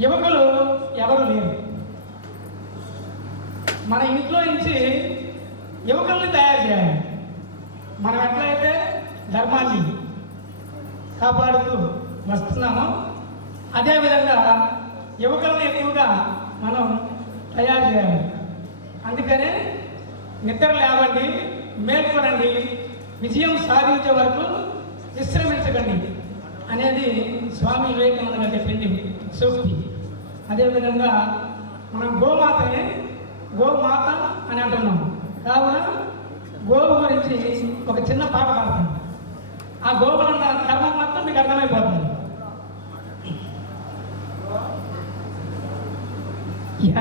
యువకులు ఎవరు లేరు? మన ఇంట్లో నుంచి యువకుల్ని తయారు చేయాలి. మనం ఎట్లయితే ధర్మాన్ని కాపాడుతూ వస్తున్నామో అదేవిధంగా యువకులను ఎక్కువగా మనం తయారు చేయాలి. అందుకనే నిద్ర లేవండి మేల్కొనండి విజయం సాధించే వరకు విశ్రమించకండి. అనేది స్వామి వివేకానంద గారు చెప్పింది సూక్తి. అదేవిధంగా మనం గోమాతని గోమాత అని అంటున్నాం. కావున గోవు గురించి ఒక చిన్న పాట పాడతాను ఆ గోవులో ఉన్న కర్మం మొత్తం మీకు అర్థమైపోతుంది.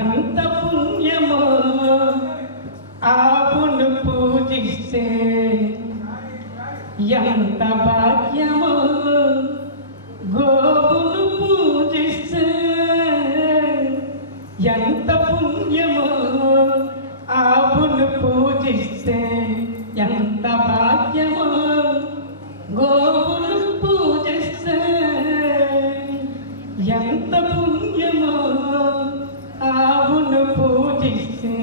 ఎంత పుణ్యమో ఆవును పూజిస్తే ఎంత భాగ్యమో పుణ్యమో ఆవును పూజిస్తే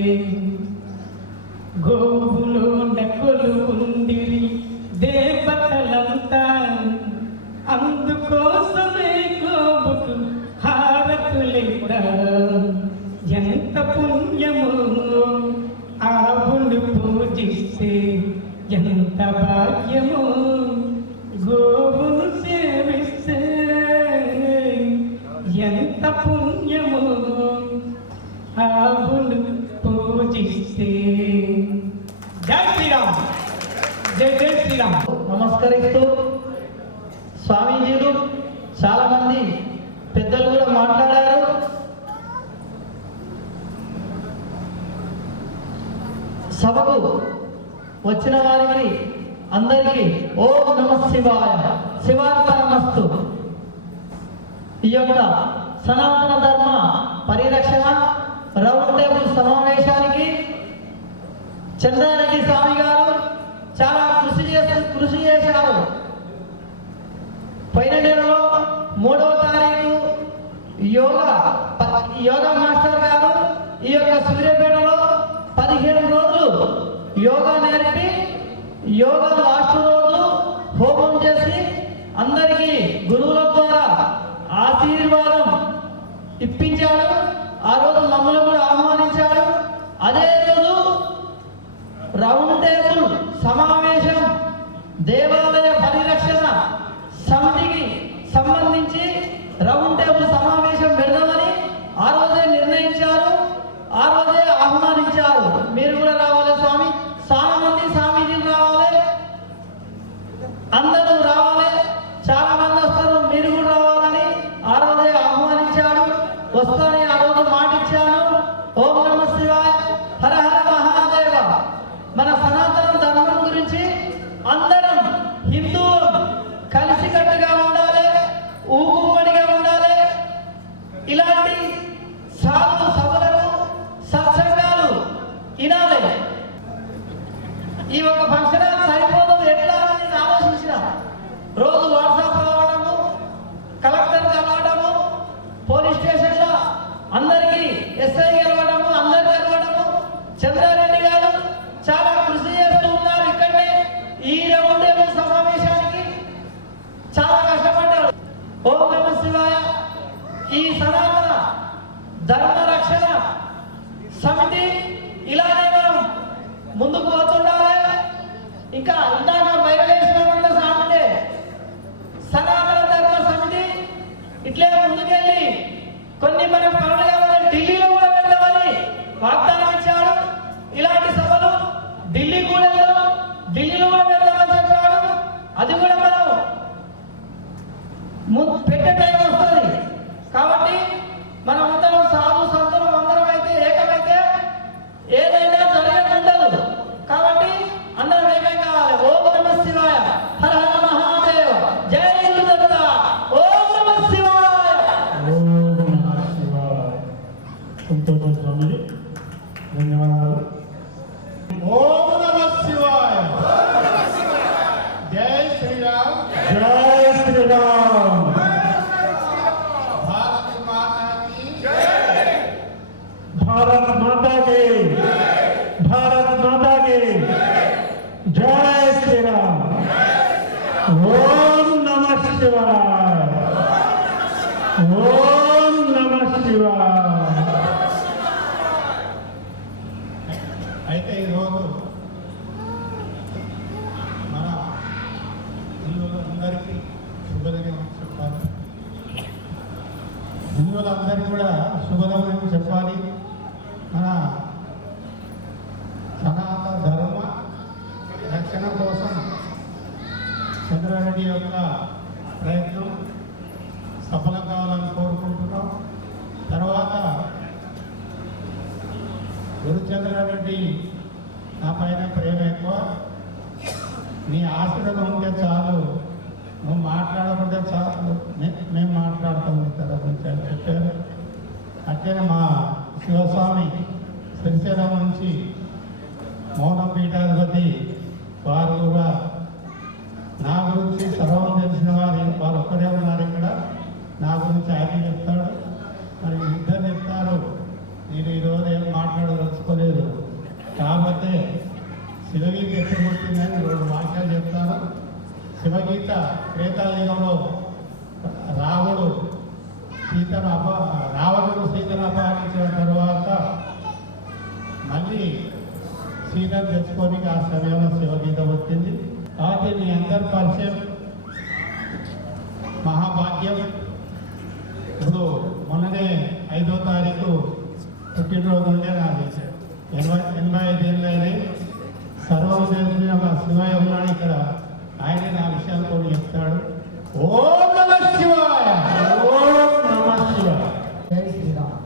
పూజిస్తే శివార్పణమస్తు. ఈ యొక్క సనాతన ధర్మ పరిరక్షణ రౌండ్ టేబుల్ సమావేశానికి చంద్రారెడ్డి స్వామి గారు చాలా కృషి చేసి కృషి చేశారు. పైన నెలలో మూడవ తారీఖు యోగా యోగ యోగా మాస్టర్ గారు ఈ యొక్క సూర్యపేటలో పదిహేను రోజులు యోగా నేర్పి యోగా లాస్ట్ రోజు హోమం చేసి అందరికీ గురువుల ద్వారా ఆశీర్వాదం ఇప్పించాడు ఆ రోజు మమ్మల్ని కూడా ఆహ్వానించాడు అదే రోజు రౌండ్ టేబుల్ సమావేశం దేవాలయ పరిరక్షణ సమితికి సంబంధించి రౌండ్ టేబుల్ సమావేశం పెడదామని ఆ రోజు ఈ సనాతన సంతోషం స్వామి ధన్యవాదాలు ఓం నమ శివాయ జై శ్రీరామ్ జై శ్రీరామ్ భారత మాతాకి భారత్ మాతా కి భారత్ మాతా కి జై శ్రీరామ్ ఓం నమః శివాయ ఓం నమః శివాయ అయితే ఈరోజు మన హిందువులందరికీ శుభదినం చెప్పాలి హిందువులందరికీ కూడా శుభదినం చెప్పాలి మన సనాతన ధర్మ రక్షణ కోసం చంద్రారెడ్డి యొక్క ప్రయత్నం సఫలం కావాలని కోరుకుంటున్నాం. తర్వాత గురుచంద్రారెడ్డి నా పైన ప్రేమ ఎక్కువ. నీ ఆశీర్వాదం ఉంటే చాలు. నువ్వు మాట్లాడకుంటే చాలు. మేము మాట్లాడుతాము కదా కొంచెం నుంచి అని చెప్పారు. అట్లనే మా శివస్వామి శ్రీశైలం నుంచి మౌన పీఠాధిపతి వారు కూడా నా గురించి సర్వం తెలిసిన వారు వాళ్ళు ఒక్కడే ఉన్నారు ఇక్కడ. నా గురించి ఆయన చెప్తాడు. మరి ఇద్దరు చెప్తారు. నేను ఈరోజు ఏం మాట్లాడదలుచుకోలేదు. కాకపోతే శివగీత ఎప్పుడు పుట్టిందని రెండు వాక్యాలు చెప్తాను. శివగీత త్రేతాయుగంలో రాముడు సీతను అప రావణుడు సీతను అపహరించిన తర్వాత మళ్ళీ సీతను తెచ్చుకొని ఆ సమయంలో శివగీత వచ్చింది కాబట్టి మీ అందరి పరిచయం మహాభాగ్యం ఇప్పుడు మొన్ననే ఐదో తారీఖు పుట్టినరోజు ఉండే నాది ఎనభై ఎనభై ఐదు ఏళ్ళు అయినాయి సర్వం తెలిసిన మా శివయ్య ఉన్నాడు ఇక్కడ ఆయన నా విషయాలు కొన్ని చెప్తాడు ఓం నమ శివాయ ఓం నమః శివాయ జై శ్రీరామ్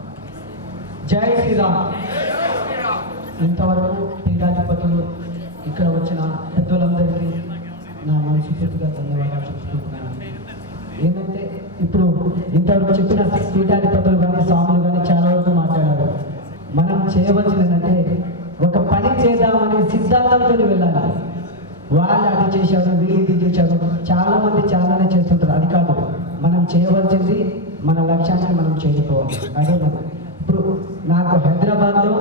జై శ్రీరామ్ ఇంతవరకు పీఠాధిపతులు ఇక్కడ వచ్చిన పెద్దలందరికీ నా మనస్ఫూర్తిగా ధన్యవాదాలు చెప్పుకుంటున్నాను ఏంటంటే ఇప్పుడు ఇంతవరకు చెప్పిన పీఠాధిపతులు కానీ స్వాములు కానీ చాలా వరకు మాట్లాడారు మనం చేయవలసిందంటే ఒక పని చేద్దామనే సిద్ధాంతంతో వెళ్ళాలి వాళ్ళు అది చేశారు వీళ్ళు ఇది చేశారు. చాలా మంది చాలానే చేస్తుంటారు. అది కాదు మనం చేయవలసింది మన లక్ష్యాన్ని మనం చేసుకోవాలి అదే మనం ఇప్పుడు నాకు హైదరాబాద్లో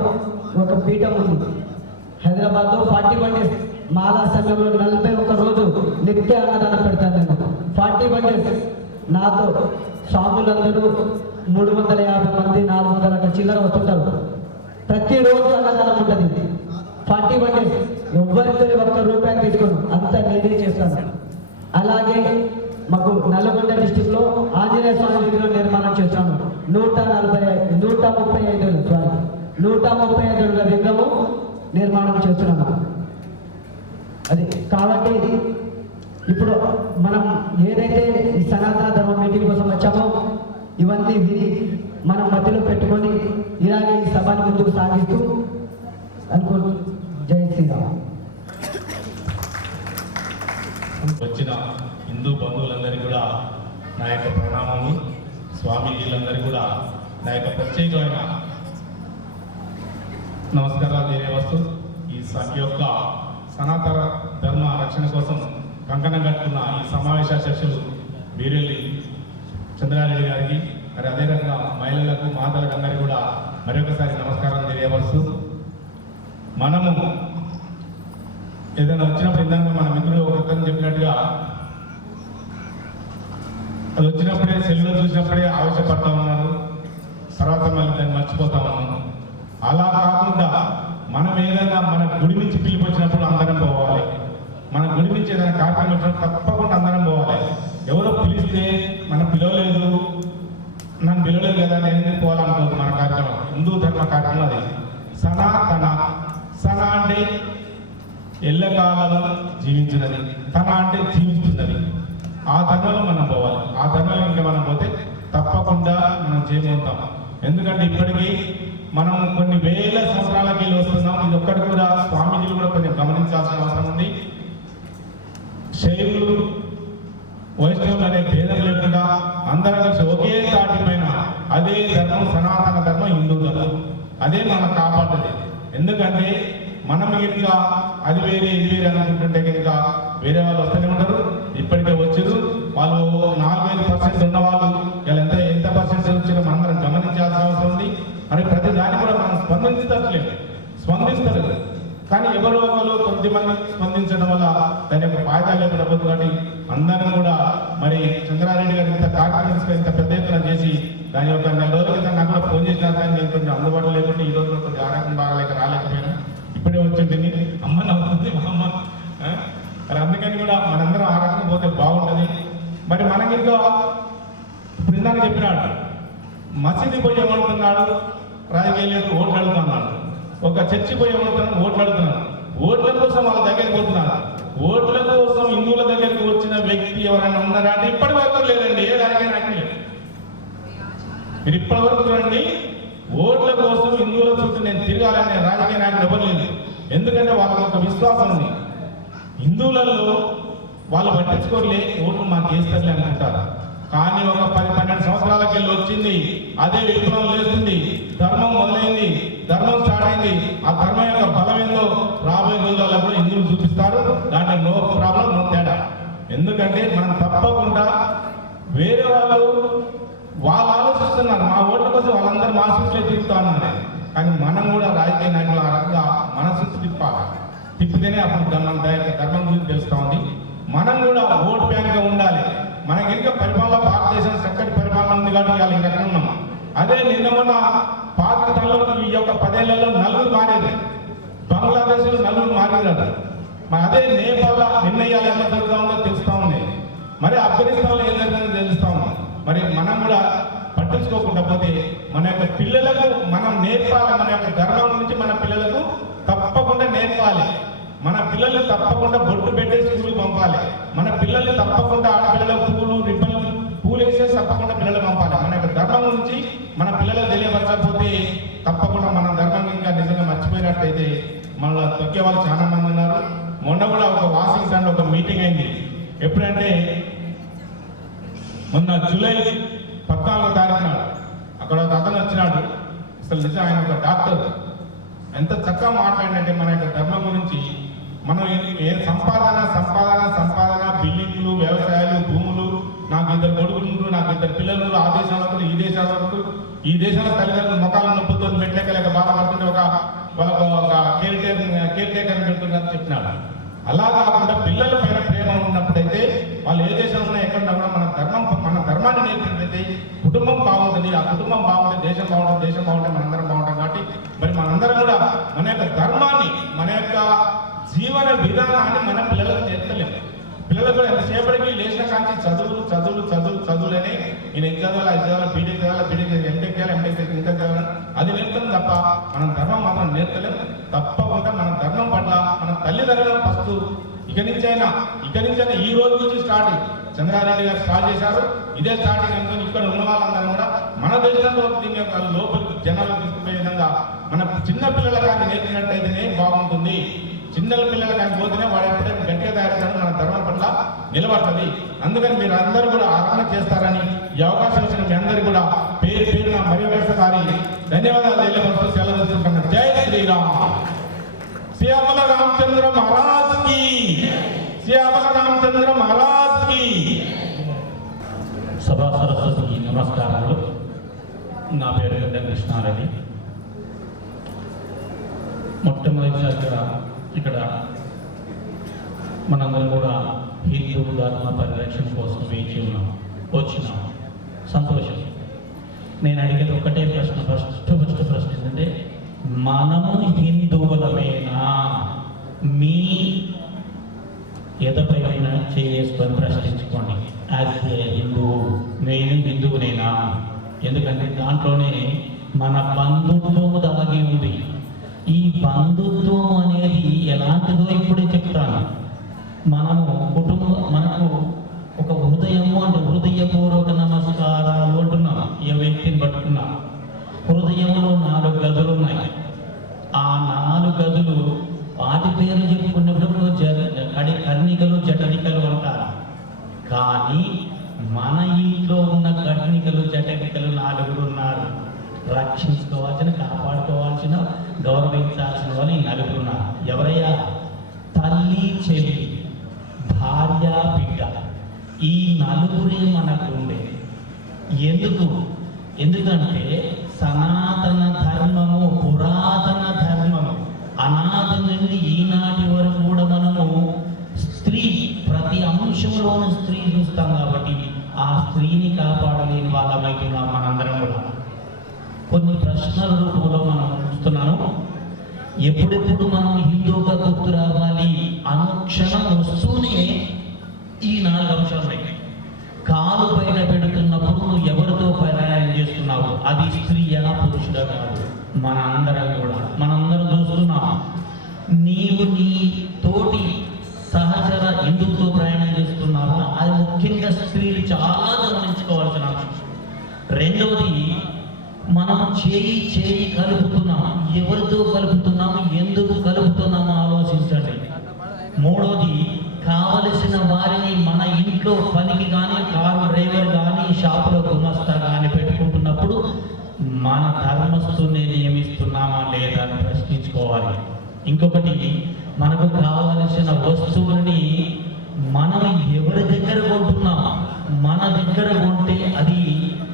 ఒక పీఠం ఉంది. హైదరాబాద్లో ఫార్టీ వన్ డేస్ మాలా సమయంలో నలభై ఒక్క రోజు నిత్య అన్నదానం పెడతాను నేను. ఫార్టీ వన్ డేస్ నాతో స్వాములందరూ మూడు వందల యాభై మంది నాలుగు వందల చిల్లర వస్తుంటారు. ప్రతిరోజు అన్నదానం ఉంటుంది. ఫార్టీ వన్ డేస్ ఎవరితో ఒక్క రూపాయి తీసుకోను. అంత నేనే చేస్తాను. అలాగే మాకు నల్గొండ డిస్టిక్లో ఆంజనేయ స్వామి విగ్రహం నిర్మాణం చేస్తాము నూట నలభై నూట ముప్పై ఐదు సారీ నూట ముప్పై ఐదు విగ్రహము నిర్మాణం చేస్తున్నాము అది కాబట్టి ఇప్పుడు మనం ఏదైతే ఈ సనాతన ధర్మం మీటింగ్ కోసం వచ్చామో ఇవన్నీ విని మనం మధ్యలో పెట్టుకొని ఇలాగే ఈ సభను ముందుకు సాగిస్తూ అనుకుంటున్నాం జై శ్రీరామ్ వచ్చిన హిందూ బంధువులందరికీ కూడా నా యొక్క ప్రణామము స్వామీజీలందరూ కూడా నా యొక్క ప్రత్యేకమైన నమస్కారాలు తెలియవస్తూ ఈ ఈ యొక్క సనాతన ధర్మ రక్షణ కోసం కంకణం కట్టుకున్న ఈ సమావేశ చర్చలు వీరెల్లి చంద్రారెడ్డి గారికి మరి అదే మహిళలకు మాతలకు అందరికీ కూడా మరొకసారి నమస్కారం తెలియవచ్చు మనము ఏదైనా వచ్చినప్పుడు ఇందాక మన మిత్రులు ఒకరితో చెప్పినట్టుగా అది వచ్చినప్పుడే సెల్లో చూసినప్పుడే ఆవేశపడతా ఉన్నారు తర్వాత మళ్ళీ దాన్ని మర్చిపోతా ఉన్నాం అలా కాకుండా మనం ఏదైనా మన గుడి నుంచి పిలిపి వచ్చినప్పుడు అందరం పోవాలి. మన గుడి నుంచి ఏదైనా కార్యక్రమం వచ్చినప్పుడు తప్పకుండా అందరం పోవాలి. ఎవరో పిలిస్తే మనం పిలవలేదు. నన్ను పిలవలేదు కదా నేను ఎందుకు పోవాలనుకోదు మన కార్యక్రమం? హిందూ ధర్మ కార్యక్రమం అది. సనాతన సన అంటే ఎల్లకాలం జీవించినది. తన అంటే జీవిస్తున్నది ఆ ధర్మంలో మనం పోవాలి. ఆ ధర్మంలో ఇంకా మనం పోతే తప్పకుండా మనం చేయబోతాం ఎందుకంటే ఇప్పటికీ మనం కొన్ని వేల సంవత్సరాలకి వెళ్ళి వస్తున్నాం. ఇది ఒక్కటి కూడా స్వామీజీలు కూడా కొంచెం గమనించాల్సిన అవసరం ఉంది. శైవులు వైష్ణవులు అనే భేదం లేకుండా అందరం కలిసి ఒకే తాటిపైన అదే ధర్మం సనాతన ధర్మం హిందూ ధర్మం. అదే మనం కాపాడుతుంది ఎందుకంటే మనం కనుక అది వేరే ఇది వేరే అనుకుంటుంటే కనుక వేరే వాళ్ళు వస్తూనే ఉంటారు. స్పందించట్లేదు. స్పందిస్తారు కానీ ఎవరో ఒకరు కొద్దిమంది స్పందించడం వల్ల దాని యొక్క ఫాయిదా లేకుండా పోతుంది కాబట్టి అందరం కూడా మరి చంద్రారెడ్డి గారు ఇంత కాన్ఫరెన్స్ ఇంత పెద్ద ఎత్తున చేసి దాని యొక్క నెల రోజుల క్రితం నాకు కూడా ఫోన్ చేసిన కానీ నేను కొంచెం అందుబాటులో లేకుండా ఈ రోజు కొంచెం ఆరోగ్యం బాగాలేక రాలేకపోయినా. ఇప్పుడే వచ్చింది అమ్మ నవ్వుతుంది మా అమ్మ. మరి అందుకని కూడా మనందరం ఆ పోతే బాగుంటుంది. మరి మనకి ఇంకా ఇప్పుడు ఇందాక చెప్పినాడు. మసీదు పోయి ఏమంటున్నాడు? రాజకీయాలకు ఓట్లు ఒక చర్చి పోయి ఏమంటున్నాడు ఓట్లు ఓట్ల కోసం వాళ్ళ దగ్గరికి పోతున్నారు ఓట్ల కోసం హిందువుల దగ్గరికి వచ్చిన వ్యక్తి ఎవరైనా ఉన్నారా అంటే ఇప్పటి వరకు లేదండి. ఏ రాజకీయ మీరు ఇప్పటి వరకు చూడండి ఓట్ల కోసం హిందువుల చుట్టూ నేను తిరగాలనే రాజకీయ నాయకులు ఎవరు లేదు. ఎందుకంటే వాళ్ళకి ఒక విశ్వాసం ఉంది. హిందువులలో వాళ్ళు పట్టించుకోలే ఓట్లు మాకు చేస్తారులే అనుకుంటారు కానీ ఒక పది పన్నెండు సంవత్సరాలకి వెళ్ళి వచ్చింది అదే విప్లవం లేస్తుంది. ధర్మం మొదలైంది. ధర్మం స్టార్ట్ అయింది. ఆ ధర్మం యొక్క బలం ఏందో రాబోయే రోజుల్లో కూడా హిందువులు చూపిస్తారు దాంట్లో నో ప్రాబ్లం నో తేడా. ఎందుకంటే మనం తప్పకుండా వేరే వాళ్ళు వాళ్ళు ఆలోచిస్తున్నారు. మా ఓట్ల కోసం వాళ్ళందరూ మా సృష్టిలో తిప్పుతానండి కానీ మనం కూడా రాజకీయ నాయకులు ఆ రకంగా మనసు తిప్పాలి? తిప్పితేనే అప్పుడు ధర్మం దయ- ధర్మం గురించి తెలుస్తా ఉంది. మనం కూడా ఓట్ బ్యాంక్గా ఉండాలి. మనకి ఇంకా పరిపాలన భారతదేశం చక్కటి పరిపాలన ఉంది కాబట్టి ఇవాళ ఈ రకంగా ఉన్నాం అదే నిన్న మొన్న పాకిస్తాన్లో ఈ యొక్క పదేళ్ళలో నలుగురు మారేది. బంగ్లాదేశ్లో నలుగురు మారేది మరి అదే నేపాల్ నిర్ణయాలు ఎంత జరుగుతా ఉందో తెలుస్తా ఉంది. మరి ఆఫ్ఘనిస్తాన్లో ఏం జరిగిందో తెలుస్తా ఉంది. మరి మనం కూడా పట్టించుకోకుండా పోతే మన యొక్క పిల్లలకు మనం నేర్పాలి మన యొక్క ధర్మం గురించి మన పిల్లలకు తప్పకుండా నేర్పాలి. మన పిల్లల్ని తప్పకుండా బొట్టు పెట్టే స్కూల్కి పంపాలి. మన పిల్లల్ని తప్పకుండా ఆడపిల్లలకు పూలు రిబ్బన్లు పూలు వేసే తప్పకుండా పిల్లలు పంపాలి మన యొక్క ధర్మం గురించి మన పిల్లలకు తెలియపరచకపోతే తప్పకుండా మన ధర్మం ఇంకా నిజంగా అయితే మనలో తొక్కే వాళ్ళు చాలా మంది ఉన్నారు. మొన్న కూడా ఒక వాషింగ్టన్ ఒక మీటింగ్ అయింది. ఎప్పుడంటే మొన్న జూలై పద్నాలుగో తారీఖున అక్కడ ఒక అతను వచ్చినాడు. అసలు నిజం ఆయన ఒక డాక్టర్. ఎంత చక్కగా మాట్లాడినంటే మన యొక్క ధర్మం గురించి మనం ఏ- సంపాదన సంపాదన సంపాదన బిల్డింగ్లు వ్యవసాయాలు భూములు నాకు ఇద్దరు కొడుకులు నాకు ఇద్దరు పిల్లలు ఆ దేశాల వరకు ఈ దేశాలకు వరకు ఈ దేశాల తల్లిదండ్రులు ముఖాల నొప్పుతో మెట్లెక్కలేక బాధపడుతుంటే ఒక వాళ్ళకు ఒక కేర్ టేకర్ కేర్ టేకర్ పెడుతుందని చెప్పినాడు. అలా కాకుండా పిల్లల పైన ప్రేమ ఉన్నప్పుడైతే వాళ్ళు ఏ దేశంలో ఉన్నా ఎక్కడ ఉన్నా మన ధర్మం మన ధర్మాన్ని నేర్పినట్లయితే కుటుంబం బాగుంటుంది. ఆ కుటుంబం బాగుంటే దేశం బాగుంటుంది దేశం బాగుంటే మనందరం బాగుంటాం కాబట్టి మరి మనందరం కూడా మన యొక్క ధర్మాన్ని మన యొక్క జీవన విధానాన్ని మన పిల్లలకు చేర్చలేము పిల్లలకు కూడా ఎంతసేపటికి లేచిన కాంచి చదువులు చదువులు చదువులు చదువులని నేను ఇది చదవాలి అది చదవాలి బీటెక్ చదవాలి బీటెక్ ఎంటెక్ చేయాలి ఎంటెక్ చేయాలి ఇంకా చదవాలి అది నేర్పుతాం తప్ప మనం ధర్మం మాత్రం నేర్పలేము. తప్పకుండా మన ధర్మం పట్ల మన తల్లిదండ్రుల ఫస్ట్ ఇక నుంచి అయినా ఇక నుంచి అయినా ఈ రోజు నుంచి స్టార్ట్ చంద్రారెడ్డి గారు స్టార్ట్ చేశారు ఇదే స్టార్టింగ్ అనుకుని ఇక్కడ ఉన్న వాళ్ళందరూ కూడా మన దేశంలో దీని యొక్క లోపలికి జనాలు తీసుకునే విధంగా మన చిన్న పిల్లలకు అది నేర్పినట్టయితేనే బాగుంటుంది. చిన్న పిల్లలు కానీ పోతేనే వాడు ఎప్పుడే గట్టిగా తయారవుతాడు మన ధర్మం పట్ల నిలబడుతుంది. అందుకని మీరు అందరూ కూడా ఆరాధన చేస్తారని ఈ అవకాశం ఇచ్చిన మీ అందరికీ కూడా పేరు పేరు నా మరి వ్యవసాయకారి ధన్యవాదాలు తెలియవస్తూ సెలవు తీసుకుంటున్నాను. జై శ్రీరామ్. శ్యామల రామచంద్ర మహారాజ్కి. శ్యామల రామచంద్ర మహారాజ్కి. సభా సరస్వతికి నమస్కారాలు. నా పేరు గడ్డ కృష్ణారెడ్డి మొట్టమొదటిసారిగా ఇక్కడ మనందరం కూడా హిందూ ధర్మ పరిరక్షణ కోసం వేచి ఉన్నాం వచ్చినాం. సంతోషం. నేను అడిగేది ఒకటే ప్రశ్న. ఫస్ట్ ఫస్ట్ ప్రశ్న ఏంటంటే మనము హిందువులమేనా? మీ ఎదపైన చేసుకొని ప్రశ్నించుకోండి. As a Hindu? నేను హిందువునేనా? ఎందుకంటే దాంట్లోనే మన బంధుత్వము దాగి మనకు ఒక హృదయము అంటే హృదయపూర్వక నమస్కారాలు అంటున్నాం ఈ వ్యక్తిని పట్టుకున్నాం హృదయంలో నాలుగు గదులు ఉన్నాయి ఆ నాలుగు గదులు వాటి పేర్లు చెప్పుకున్నప్పుడు జ కడి కర్ణికలు జటనికలు అంటారు కానీ మన ఇంట్లో ఉన్న కర్ణికలు జటనికలు నాలుగురు ఉన్నారు రక్షించుకోవాల్సిన కాపాడుకోవాల్సిన గౌరవించాల్సిన వాళ్ళు ఈ నలుగురు ఉన్నారు ఎవరయ్యా తల్లి చెల్లి భార్య బిడ్డ ఈ నలుగురే మనకు ఉండే ఎందుకు ఎందుకంటే సనాతన ధర్మము పురాతన ధర్మము అనాథ నుండి ఈనాటి వరకు కూడా మనము స్త్రీ ప్రతి స్త్రీ చూస్తాం కాబట్టి ఆ స్త్రీని కాపాడలేని వాళ్ళమైతున్నాం మనందరం కూడా. కొన్ని ప్రశ్నల రూపంలో మనం చూస్తున్నాను. ఎప్పుడెప్పుడు మనం హిందూగా గుర్తు రావాలి అనుక్షణం వస్తూనే ఈ నాలుగు అంశాలు ఉన్నాయి. కాలు పైన పెడుతున్నప్పుడు నువ్వు ఎవరితో ప్రయాణం చేస్తున్నావు? అది స్త్రీయా పురుషుడా కాదు? మన అందరం కూడా. ధర్మస్తుని నియమిస్తున్నామా లేదా అని ప్రశ్నించుకోవాలి. ఇంకొకటి మనకు కావలసిన వస్తువుని మనం ఎవరి దగ్గర కొంటున్నాం మన దగ్గర కొంటే అది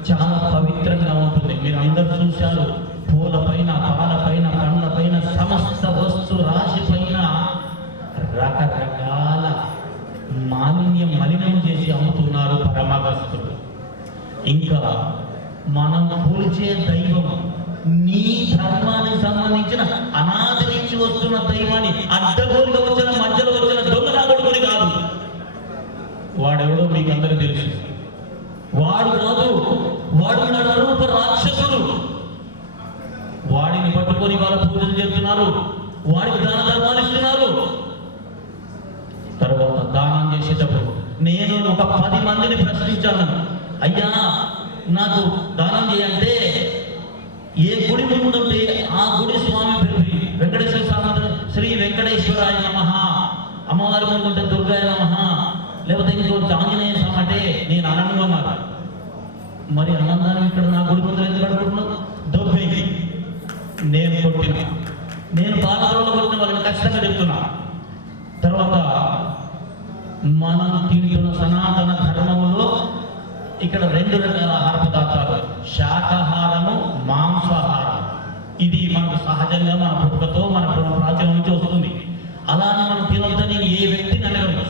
చాలా పవిత్రంగా ఉంటుంది. మీరు అందరు చూశారు పూల పైన పాల పైన పండ్ల పైన సమస్త వస్తు రాశి పైన రకరకాల మాలిన్యం మలినం చేసి అమ్ముతున్నారు పరమగస్తుడు ఇంకా మనం పోల్చే దైవం నీ ధర్మానికి సంబంధించిన అనాథ నుంచి వస్తున్న దైవాన్ని అడ్డగోలుగా వచ్చిన మధ్యలో వచ్చిన దొంగలా కొడుకుని కాదు. వాడెవడో మీకు అందరూ తెలుసు. వాడు కాదు వాడు నడరూప రాక్షసుడు. వాడిని పట్టుకొని వాళ్ళ పూజలు చేస్తున్నారు వాడికి దాన ధర్మాలు ఇస్తున్నారు. తర్వాత దానం చేసేటప్పుడు నేను ఒక పది మందిని ప్రశ్నించాను. అయ్యా నాకు దానం చేయంటే ఏ గుడి ముందుంటే ఆ గుడి స్వామి పిలిపి వెంకటేశ్వర స్వామి శ్రీ వెంకటేశ్వరాయ నమ. అమ్మవారి ముందుంటే దుర్గాయ నమ. లేకపోతే ఇంకో ఆంజనేయ స్వామి అంటే నేను ఆనందంగా అన్నారు మరి ఆనందాన్ని ఇక్కడ నా గుడి ముందు ఎందుకు అడుగుతున్నావు? దొబ్బేకి. నేను కొట్టిన. నేను బాలవరంలో కొట్టిన వాళ్ళని ఖచ్చితంగా చెప్తున్నా తర్వాత మనం తింటున్న సనాతన ధర్మంలో ఇక్కడ రెండు రకాల ఆహార పదార్థాలు శాకాహారము మాంసాహారం ఇది మనకు సహజంగా మన పుట్టుకతో మన ప్రాచీనం నుంచి వస్తుంది అలానే మనం తినొద్దని ఏ వ్యక్తిని అనగలరు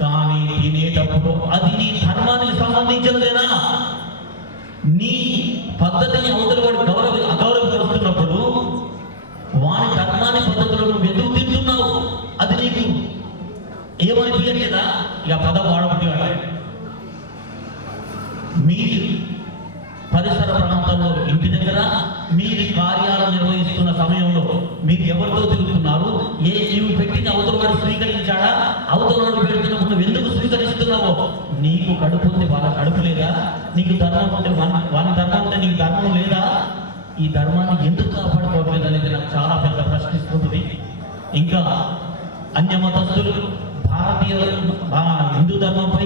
కానీ తినేటప్పుడు అది నీ ధర్మానికి సంబంధించినదేనా నీ పద్ధతిని అవతల వాడు గౌరవ అగౌరవపరుస్తున్నప్పుడు వాని ధర్మాన్ని పద్ధతిలో నువ్వు ఎందుకు తింటున్నావు అది నీకు తెలియదా ఇక పదం వాడబట్టి వాడాలి మీరు పరిసర ప్రాంతంలో ఇంటి దగ్గర మీరు కార్యాలు నిర్వహిస్తున్న సమయంలో మీరు ఎవరితో తిరుగుతున్నారు? ఏ నీవు పెట్టిన అవతల వాడు స్వీకరించాడా? అవతల వాడు పెడుతున్నప్పుడు ఎందుకు స్వీకరిస్తున్నావో? నీకు కడుపు ఉంది వాళ్ళ కడుపు లేదా? నీకు ధర్మం ఉంటే వాళ్ళ ధర్మం ఉంటే నీకు ధర్మం లేదా? ఈ ధర్మాన్ని ఎందుకు కాపాడుకోవట్లేదు అనేది నాకు చాలా పెద్ద ప్రశ్నిస్తుంది ఇంకా అన్యమతస్థులు భారతీయ భా- హిందూ ధర్మంపై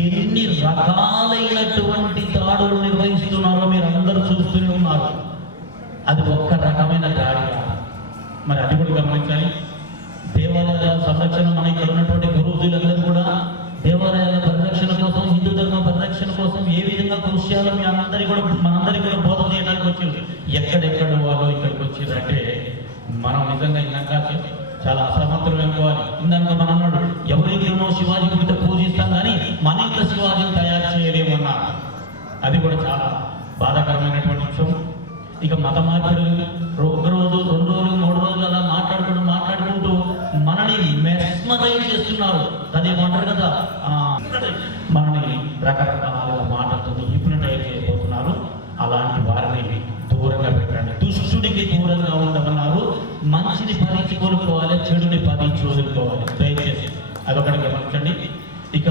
ఎన్ని రకాలైనటువంటి దాడులు నిర్వహిస్తున్నారో మీరు అందరూ చూస్తూనే ఉన్నారు అది ఒక్క రకమైన దాడి కాదు. మరి అది కూడా గమనించాలి దేవాలయాల మనకి ఉన్నటువంటి గురువులందరూ కూడా దేవాలయాల పరిరక్షణ కోసం హిందూ ధర్మ పరిరక్షణ కోసం ఏ విధంగా కృషి చేయాలో మీ అందరికీ కూడా మనందరికీ కూడా బోధన చేయడానికి వచ్చింది ఎక్కడెక్కడ వాళ్ళు ఇక్కడికి వచ్చిందంటే మనం నిజంగా ఇందాక చాలా అసమర్థులు అనుకోవాలి. ఇందాక మన అన్నాడు ఎవరింట్లోనో శివాజీ గుడితో పూజిస్తాం కానీ మన ఇంట్లో శివాజీని తయారు చేయలేము అది కూడా చాలా బాధాకరమైనటువంటి అంశం. ఇక మత మార్పిడులు దాన్ని ఏమంటారు కదా ఆ, మనని రకరకాల మాటలతో హిప్నటైజ్ చేయబోతున్నారు అలాంటి వారిని దూరంగా పెట్టండి. దుష్టుడికి దూరంగా ఉండమన్నారు. మంచిని పదించి కోరుకోవాలి చెడుని పదించి వదులుకోవాలి దయచేసి అదొకటి గమనించండి. ఇక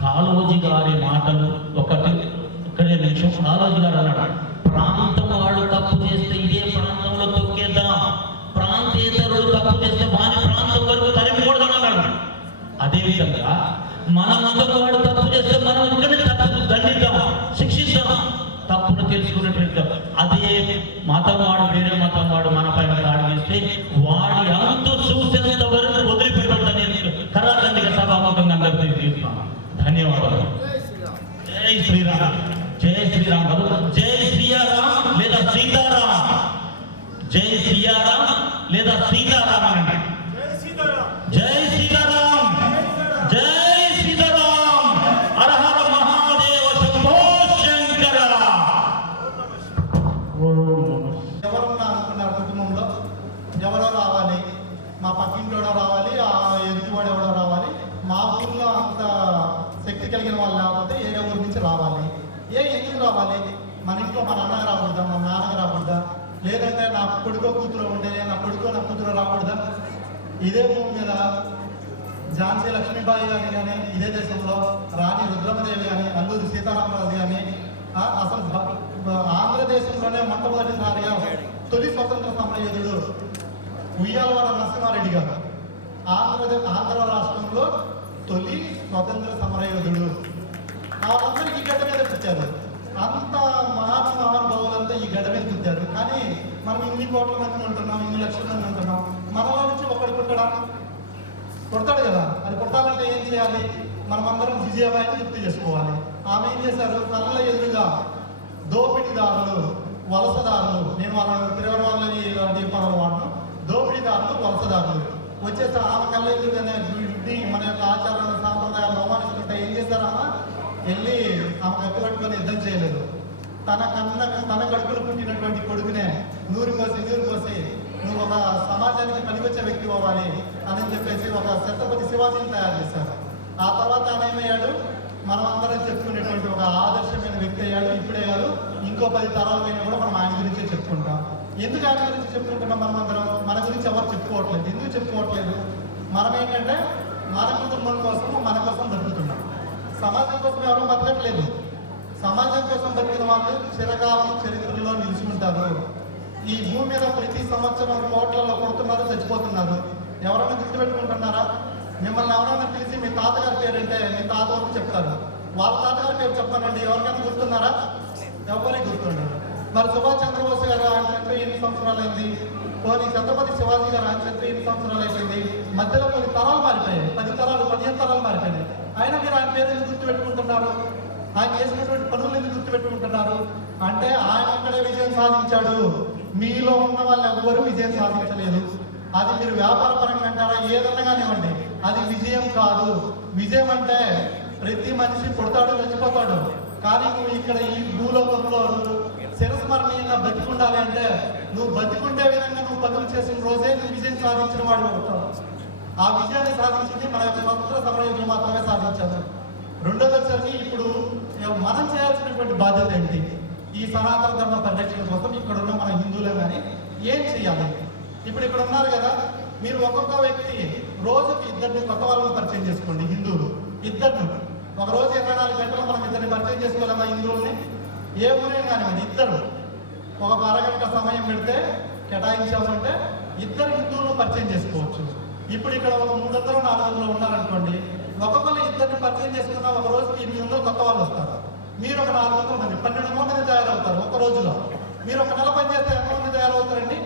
కాళోజీ గారి మాటలు ఒకటి ఒకటే నిమిషం. కాళోజీ గారు అన్నాడు. మా రావాలి? ఆ ఎదుటివాడు ఎవడో రావాలి? మా ఊర్లో అంత శక్తి కలిగిన వాళ్ళు లేకపోతే ఏరే ఊరి నుంచి రావాలి. ఏ ఎందుకు రావాలి? మన ఇంట్లో మా నాన్నగా రాకూడదా? మా నాన్నగా రాకూడదా? లేదంటే నా కొడుకో కూతురు ఉంటే నా కొడుకో నా కూతురు రాకూడదా? ఇదే భూమి మీద ఝాన్సీ లక్ష్మీబాయి గారి కానీ ఇదే దేశంలో రాణి రుద్రమదేవి కానీ అల్లూరి సీతారామరాజు కానీ అసలు ఆంధ్రదేశంలోనే మొట్టమొదటిసారిగా తొలి స్వతంత్ర సమరయోధుడు ఉయ్యాలవాడ నరసింహారెడ్డి గారు. ఆంధ్రదేశ్ ఆంధ్ర రాష్ట్రంలో తొలి స్వతంత్ర సమరయోధుడు. వాళ్ళందరికీ ఈ గడ్డ మీద పుట్టారు అంత మహాన్ మహానుభావులంతా ఈ గడ్డ మీద పుట్టారు కానీ మనం ఇన్ని కోట్ల మంది ఉంటున్నాం ఇన్ని లక్షల మంది ఉంటున్నాం మనలో నుంచి ఒకటి పుట్టడా? కొడతాడు కదా. అది కొట్టాలంటే ఏం చేయాలి? మనమందరం విజయవాయని గుర్తు చేసుకోవాలి. ఆమె ఏం చేశారు? కళ్ళ ఎదురుగా దోపిడీదారులు వలసదారులు నేను వాళ్ళ తిరగడం వాళ్ళని ఇలాంటి పదాలు వాడను. దోపిడీదారులు వలసదారులు. వచ్చేసి ఆమె కళ్ళ ఇంటి మన యొక్క ఆచారాలు సాంప్రదాయాలు అవమానిస్తుంటే ఏం చేశారమ్మా వెళ్ళి ఆమె కత్తి పట్టుకొని యుద్ధం చేయలేదు. తన కన్న తన కడుపులు పుట్టినటువంటి కొడుకునే నూరు కోసి నూరు కోసి నువ్వు ఒక సమాజానికి పనికొచ్చే వ్యక్తి అవ్వాలి అని చెప్పేసి ఒక ఛత్రపతి శివాజీని తయారు చేశారు. ఆ తర్వాత ఆయన ఏమయ్యాడు? మనం అందరం చెప్పుకునేటువంటి ఒక ఆదర్శమైన వ్యక్తి అయ్యాడు. ఇప్పుడే కాదు ఇంకో పది తరాలైనా కూడా మనం ఆయన గురించే చెప్పుకుంటాం. ఎందుకు ఆయన గురించి చెప్పుకుంటున్నాం మనం అందరం? మన గురించి ఎవరు చెప్పుకోవట్లేదు. ఎందుకు చెప్పుకోవట్లేదు? మనం ఏంటంటే మన కుటుంబం కోసం మన కోసం బతుకుతున్నాం సమాజం కోసం ఎవరు బతకట్లేదు సమాజం కోసం బతికిన వాళ్ళు చిరకాలం చరిత్రలో నిలుచుకుంటారు ఈ భూమి మీద ప్రతి సంవత్సరం కోట్లలో కొడుతున్నారు చచ్చిపోతున్నారు. ఎవరైనా గుర్తుపెట్టుకుంటున్నారా? మిమ్మల్ని ఎవరైనా పిలిచి మీ తాతగారి పేరు అంటే మీ తాత చెప్తారు. వాళ్ళ తాతగారి పేరు చెప్తానండి. ఎవరికైనా గుర్తున్నారా? ఎవరికి గుర్తుండరు మరి సుభాష్ చంద్రబోస్ గారు ఆయన ఎన్ని సంవత్సరాలు అయింది? పోనీ ఛత్రపతి శివాజీ గారు ఆయన ఎన్ని సంవత్సరాలు అయిపోయింది? మధ్యలో కొన్ని తరాలు మారిపోయాయి. పది తరాలు పదిహేను తరాలు మారిపోయాయి. ఆయన మీరు ఆయన పేరు ఎందుకు గుర్తుపెట్టుకుంటున్నారు? ఆయన చేసినటువంటి పనులు ఎందుకు గుర్తుపెట్టుకుంటున్నారు? అంటే ఆయన అక్కడే విజయం సాధించాడు. మీలో ఉన్న వాళ్ళు ఎవ్వరూ విజయం సాధించలేదు. అది మీరు వ్యాపార పరంగా అంటారా? ఏదన్నా కానివ్వండి. అది విజయం కాదు. విజయం అంటే ప్రతి మనిషి పుడతాడు చచ్చిపోతాడు. కానీ నువ్వు ఇక్కడ ఈ భూలోకంలో నువ్వు శిరస్మరణీయంగా బతికుండాలి అంటే నువ్వు బతికుండే విధంగా నువ్వు పనులు చేసిన రోజే నువ్వు విజయం సాధించిన వాడు అవుతావు. ఆ విజయాన్ని సాధించింది మన యొక్క స్వతంత్ర సమరయోధులు మాత్రమే సాధించారు. రెండోది వచ్చేసి ఇప్పుడు మనం చేయాల్సినటువంటి బాధ్యత ఏంటి? ఈ సనాతన ధర్మ పరిరక్షణ కోసం ఇక్కడ ఉన్న మన హిందువులే కానీ ఏం చేయాలి? ఇప్పుడు ఇక్కడ ఉన్నారు కదా మీరు ఒక్కొక్క వ్యక్తి రోజుకి ఇద్దరిని కొత్త వాళ్ళని పరిచయం చేసుకోండి హిందువులు. ఇద్దరిని. ఒక రోజు ఇరవై నాలుగు గంటలు మనం ఇద్దరిని పరిచయం చేసుకోలేమా హిందువుల్ని? ఏ ఊరే కానివ్వండి ఇద్దరు ఒక అరగంట సమయం పెడితే కేటాయించామంటే ఇద్దరు హిందువులను పరిచయం చేసుకోవచ్చు. ఇప్పుడు ఇక్కడ ఒక మూడు వందలు నాలుగు వందలు ఉన్నారనుకోండి ఒక్కొక్కరు ఇద్దరిని పరిచయం చేసుకున్న ఒక రోజుకి ఎనిమిది వందలు కొత్త వాళ్ళు వస్తారు. మీరు ఒక నాలుగు వందలు మంది పన్నెండు మంది తయారవుతారు ఒక రోజులో. మీరు ఒక నెల పని చేస్తే ఎంతమంది తయారవుతారండి?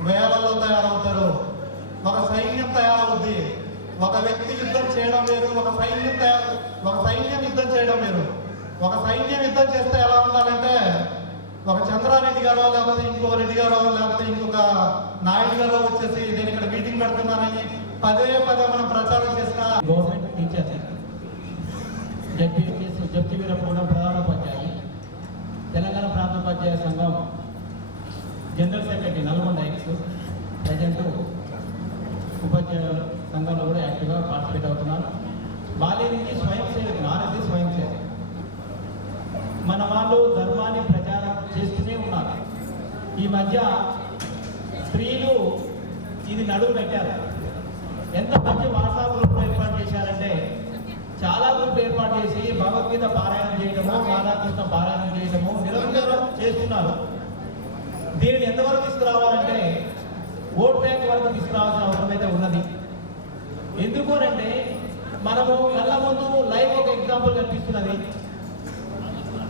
వేలలో తయారవుతారు. ఒక సైన్యం తయారవుద్ది. ఒక వ్యక్తి యుద్ధం చేయడం వేరు ఒక సైన్యం తయారు ఒక సైన్యం యుద్ధం చేయడం వేరు. ఒక సైన్యం యుద్ధం చేస్తే ఎలా ఉండాలంటే ఒక చంద్రారెడ్డి గారో లేకపోతే ఇంకో రెడ్డి గారో లేకపోతే ఇంకొక నాయుడు గారో వచ్చేసి నేను ఇక్కడ మీటింగ్ పెడుతున్నానని పదే పదే మనం ప్రచారం చేసిన government teachers ZPS ZP Veerappaguda ప్రధానోపాధ్యాయులు. తెలంగాణ ప్రాంత ఉపాధ్యాయ సంఘం general secretary Nalgonda ex present ఉపాధ్యాయ సంఘంలో కూడా యాక్టివ్గా పార్టిసిపేట్ అవుతున్నాను బాల్య నుంచి స్వయం సేవకులు నారది స్వయం సేవకులు. మన వాళ్ళు ధర్మాన్ని ప్రచారం చేస్తూనే ఉన్నారు. ఈ మధ్య స్త్రీలు ఇది నడువు పెట్టారు ఎంత మంచి వాట్సాప్ గ్రూప్ ఏర్పాటు చేశారంటే చాలా గ్రూప్ ఏర్పాటు చేసి భగవద్గీత పారాయణం చేయడము రాధాకృష్ణ పారాయణం చేయడము నిరంతరం చేస్తున్నారు. దీనిని ఎంతవరకు తీసుకురావాలంటే ఓట్ బ్యాంక్ వరకు తీసుకురావాల్సిన అవసరం అయితే ఉన్నది. ఎందుకు అంటే మనము కళ్ళ ముందు లైవ్ ఒక ఎగ్జాంపుల్ కనిపిస్తున్నది.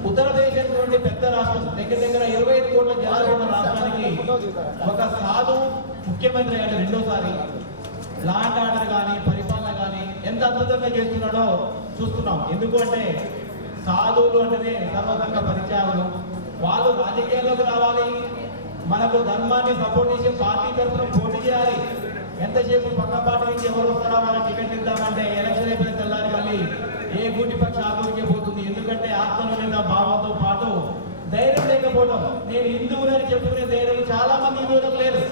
ఉత్తరప్రదేశ్ నుండి పెద్ద రాష్ట్రం దగ్గర దగ్గర ఇరవై ఐదు కోట్ల జనాలు ఉన్న రాష్ట్రానికి ఒక సాధు ముఖ్యమంత్రి అయ్యాడు రెండోసారి. లాండ్ ఆర్డర్ కానీ పరిపాలన కానీ ఎంత అద్భుతంగా చేస్తున్నాడో చూస్తున్నాం. ఎందుకంటే సాధువులు అంటేనే సర్వసంగ పరిచయాలు. వాళ్ళు రాజకీయాల్లోకి రావాలి. మనకు ధర్మాన్ని సపోర్ట్ చేసి పార్టీ తరఫున పోటీ చేయాలి. ఎంతసేపు పక్క పార్టీ నుంచి ఎవరు వస్తారో వాళ్ళ టికెట్ ఇద్దామంటే ఎలక్షన్ అయిపోయిన తెల్లారి మళ్ళీ ఏ గూటి పక్ష ఆకుడికే పోతుంది. ఎందుకంటే ఆత్మను నిన్న భావంతో పాటు ధైర్యం లేకపోవడం నేను హిందువులని చెప్పుకునే ధైర్యం చాలా మంది హిందువులకు లేదు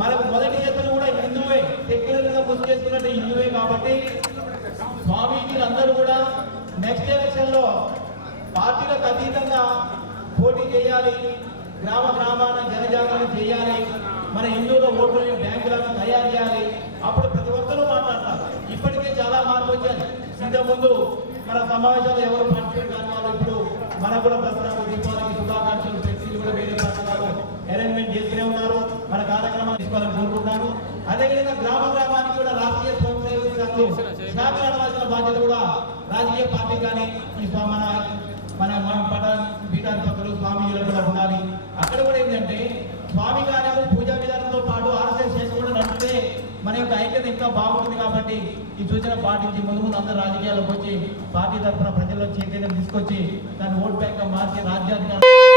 మనకు మొదటి ఎత్తులు కూడా హిందువే. సెక్యులర్గా గా చేసుకున్నట్టు హిందువే కాబట్టి స్వామీజీలు అందరూ కూడా నెక్స్ట్ ఎలక్షన్లో పార్టీలకు అతీతంగా పోటీ చేయాలి. గ్రామ గ్రామాన జనజాగరణ చేయాలి. మన హిందువుల ఓట్లని బ్యాంకులను తయారు చేయాలి. అప్పుడు ప్రతి ఒక్కరూ మాట్లాడతారు. ఇప్పటికే చాలా మార్పు వచ్చాయి ఇంతకుముందు మన సమావేశాలు ఎవరు పార్టిసిపేట్ కాని వాళ్ళు ఇప్పుడు మనకు కూడా ప్రస్తుతం కూడా వేరే ప్రాంతాలు అరేంజ్మెంట్ చేస్తూనే ఉన్నారు. మన కార్యక్రమాలు తీసుకోవాలని కోరుకుంటున్నాను అదేవిధంగా గ్రామ గ్రామానికి కూడా రాష్ట్రీయ స్వయం సేవక సంఘం శాఖ నడవాల్సిన బాధ్యత కూడా రాజకీయ పార్టీ కానీ మన మన మన పట పీఠాధిపతులు స్వామీజీలు కూడా ఉండాలి. అక్కడ కూడా ఏంటంటే స్వామి కార్యాలు పూజా విధానంతో పాటు ఆర్ఎస్ఎస్ చేసి కూడా నడిపితే మన యొక్క ఐక్యత ఇంకా బాగుంటుంది కాబట్టి ఈ సూచన పాటించి ముందు ముందు అందరూ రాజకీయాలకు వచ్చి పార్టీ తరఫున ప్రజల్లో చైతన్యం తీసుకొచ్చి దాన్ని ఓట్ బ్యాంక్ మార్చి రాజ్యాధికారం